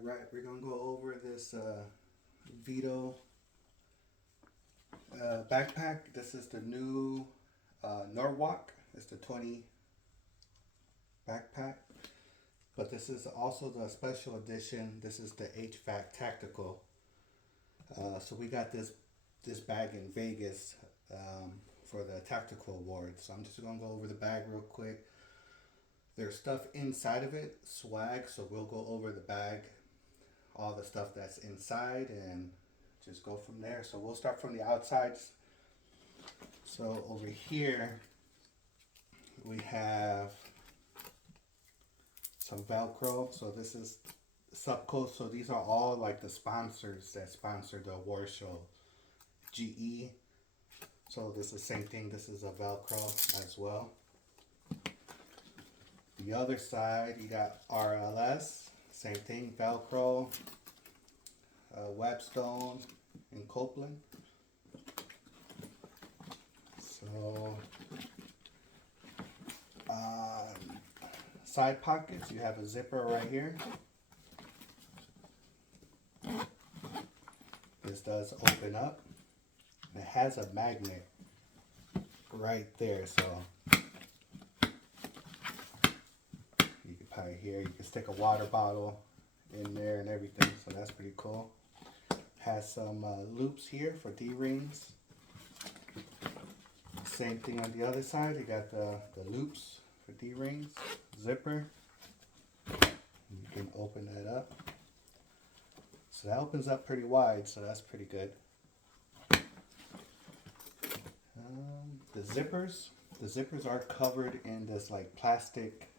Alright, we're gonna go over this Vito backpack. This is the new Hvac. It's the 20 backpack. But this is also the special edition. This is the Hvac Tactical. So we got this bag in Vegas for the Tactical Award. So I'm just gonna go over the bag real quick. There's stuff inside of it, swag, so we'll go over the bag, all the stuff that's inside, and just go from there. So we'll start from the outsides. So over here, we have some Velcro. So this is Subcoast. So these are all like the sponsors that sponsor the award show. GE. So this is the same thing. This is a Velcro as well. The other side, you got RLS, same thing, Velcro, Webstone, and Copeland. So, side pockets, you have a zipper right here. This does open up. And it has a magnet right there, so here you can stick a water bottle in there and everything, so that's pretty cool. Has some loops here for D-rings. Same thing on the other side, you got the loops for D-rings. Zipper, you can open that up, so that opens up pretty wide, so that's pretty good. The zippers are covered in this like plastic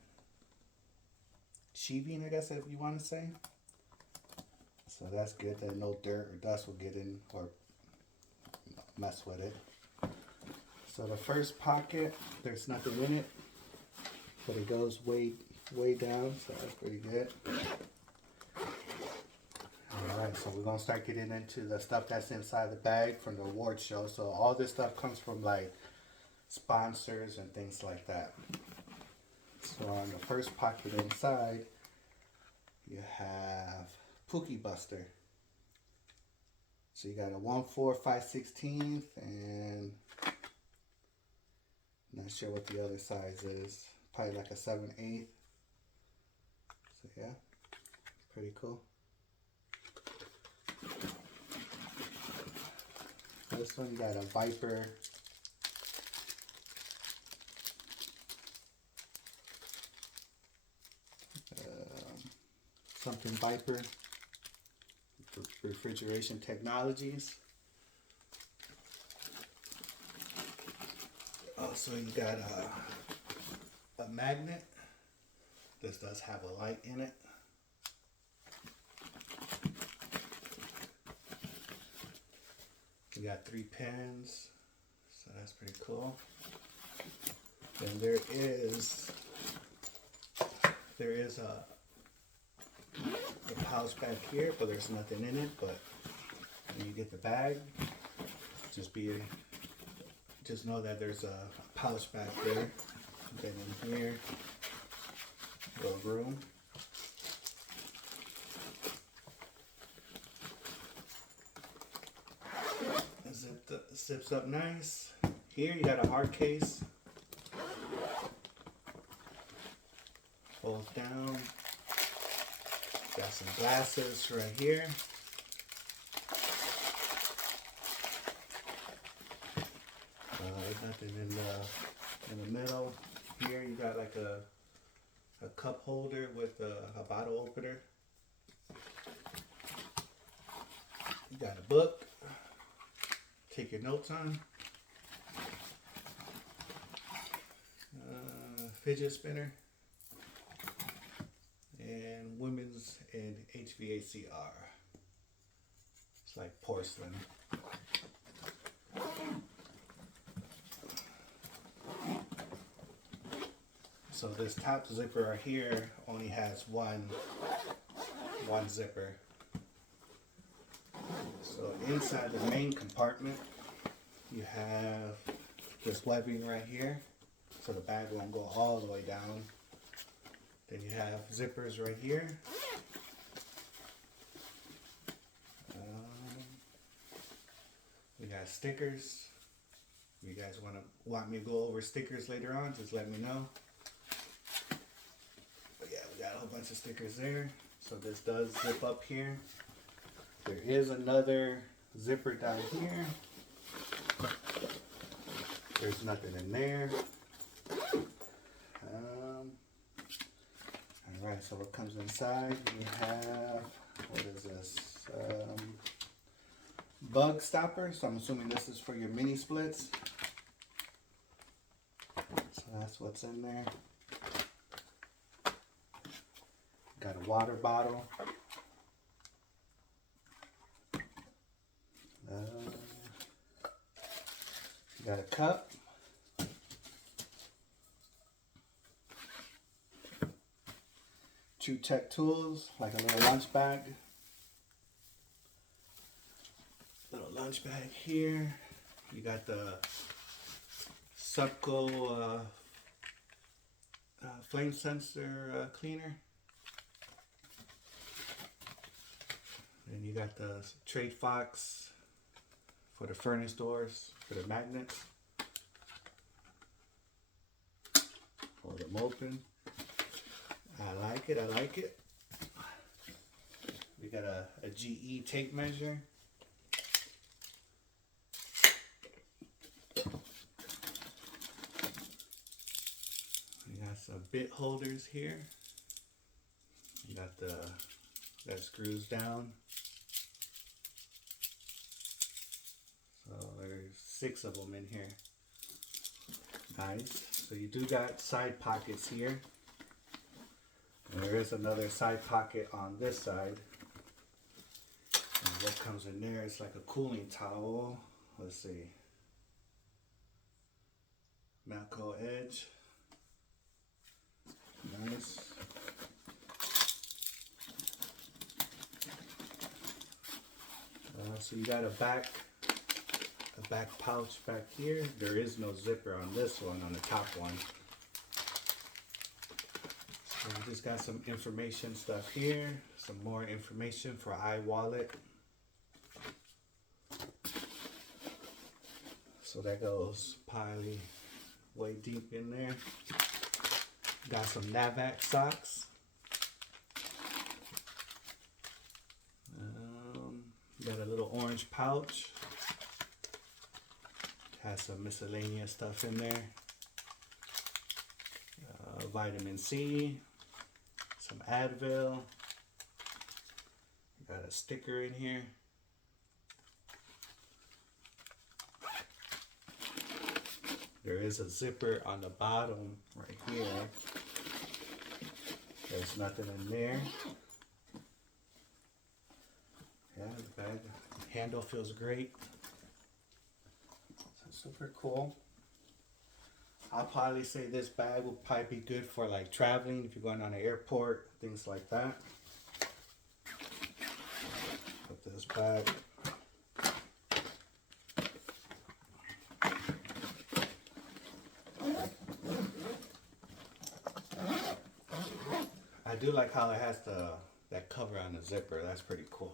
sheathing, I guess, if you want to say. So that's good that no dirt or dust will get in or mess with it. So the first pocket, there's nothing in it, but it goes way down, so that's pretty good. Alright, so we're going to start getting into the stuff that's inside the bag from the award show. So all this stuff comes from like sponsors and things like that. So on the first pocket inside, you have Pookie Buster. So you got a 1/4, 5/16, and not sure what the other size is. Probably like a 7/8. So yeah, pretty cool. This one you got a Viper. Something Viper refrigeration technologies. Also, you got a magnet. This does have a light in it. You got 3 pins, so that's pretty cool. Then there is a pouch back here, but there's nothing in it. But when you get the bag, just know that there's a pouch back there. Then in here, go room. Zips up nice. Here you got a hard case. Folds down. Got some glasses right here. Nothing in the middle. Here you got like a cup holder with a bottle opener. You got a book. Take your notes on. Fidget spinner. And women's and HVACR. It's like porcelain. So this top zipper right here only has one zipper. So inside the main compartment, you have this webbing right here, so the bag won't go all the way down. Then you have zippers right here. got stickers. If you guys want me to go over stickers later on, just let me know. But yeah, we got a whole bunch of stickers there. So this does zip up here. There is another zipper down here. There's nothing in there. Alright, so what comes inside? We have, what is this? Bug stopper. So I'm assuming this is for your mini splits. So that's what's in there. Got a water bottle. Got a cup. Two tech tools, like a little lunch bag. Little lunch bag here. You got the Hvac flame sensor cleaner. And you got the trade Hvac for the furnace doors, for the magnets. Hold them open. I like it, I like it. We got a GE tape measure. We got some bit holders here. You got that screws down. So there's 6 of them in here. Nice. So you do got side pockets here. And there is another side pocket on this side. And what comes in there is like a cooling towel. Let's see. Malco edge. Nice. So you got a back pouch back here. There is no zipper on this one, on the top one. So we just got some information stuff here. Some more information for iWallet. So that goes probably way deep in there. Got some Hvac socks. Got a little orange pouch. Has some miscellaneous stuff in there. Vitamin C. Some Advil. Got a sticker in here. There is a zipper on the bottom right here. There's nothing in there. Yeah, the bag handle feels great. So super cool. I'll probably say this bag will probably be good for like traveling, if you're going on an airport, things like that. Put this bag. I do like how it has that cover on the zipper. That's pretty cool.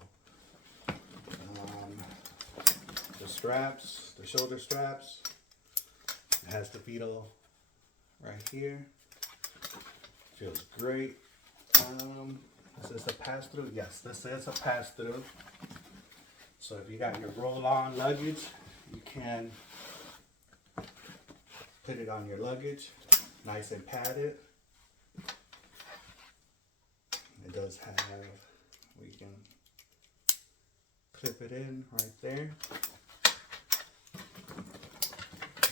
The straps, the shoulder straps. It has the Vito right here. Feels great. Is this a pass-through? Yes, this is a pass-through. So if you got your roll-on luggage, you can put it on your luggage, nice and padded. It does have, we can clip it in right there.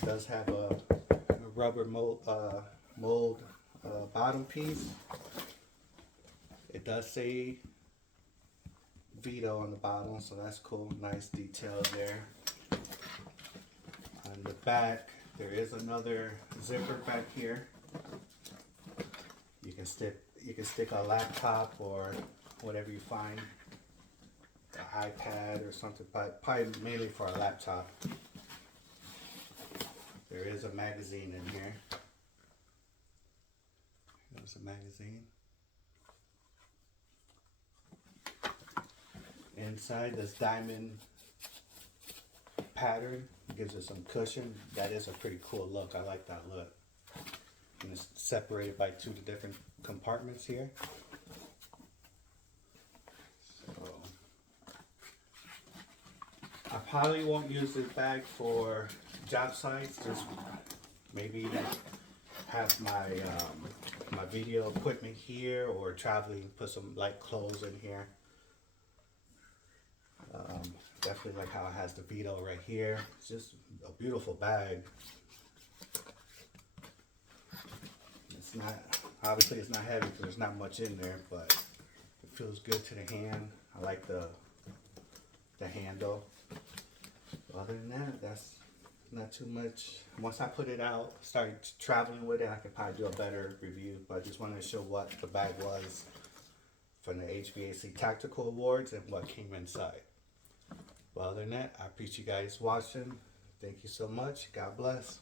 It does have a rubber mold bottom piece. It does say Vito on the bottom, so that's cool. Nice detail there. On the back, there is another zipper back here. You can stick a laptop or whatever you find, an iPad or something, but probably mainly for a laptop. There is a magazine in here. There's a magazine. Inside this diamond pattern. It gives it some cushion. That is a pretty cool look. I like that look. And it's separated by two different compartments here. So I probably won't use this bag for job sites. Just maybe have my my video equipment here, or traveling, put some light clothes in here. Definitely like how it has the Vito right here. It's just a beautiful bag. It's not, obviously it's not heavy because there's not much in there, but it feels good to the hand. I like the handle. Other than that, that's not too much. Once I put it out, start traveling with it, I could probably do a better review. But I just wanted to show what the bag was from the HVAC Tactical Awards and what came inside. Well, other than that, I appreciate you guys watching. Thank you so much. God bless.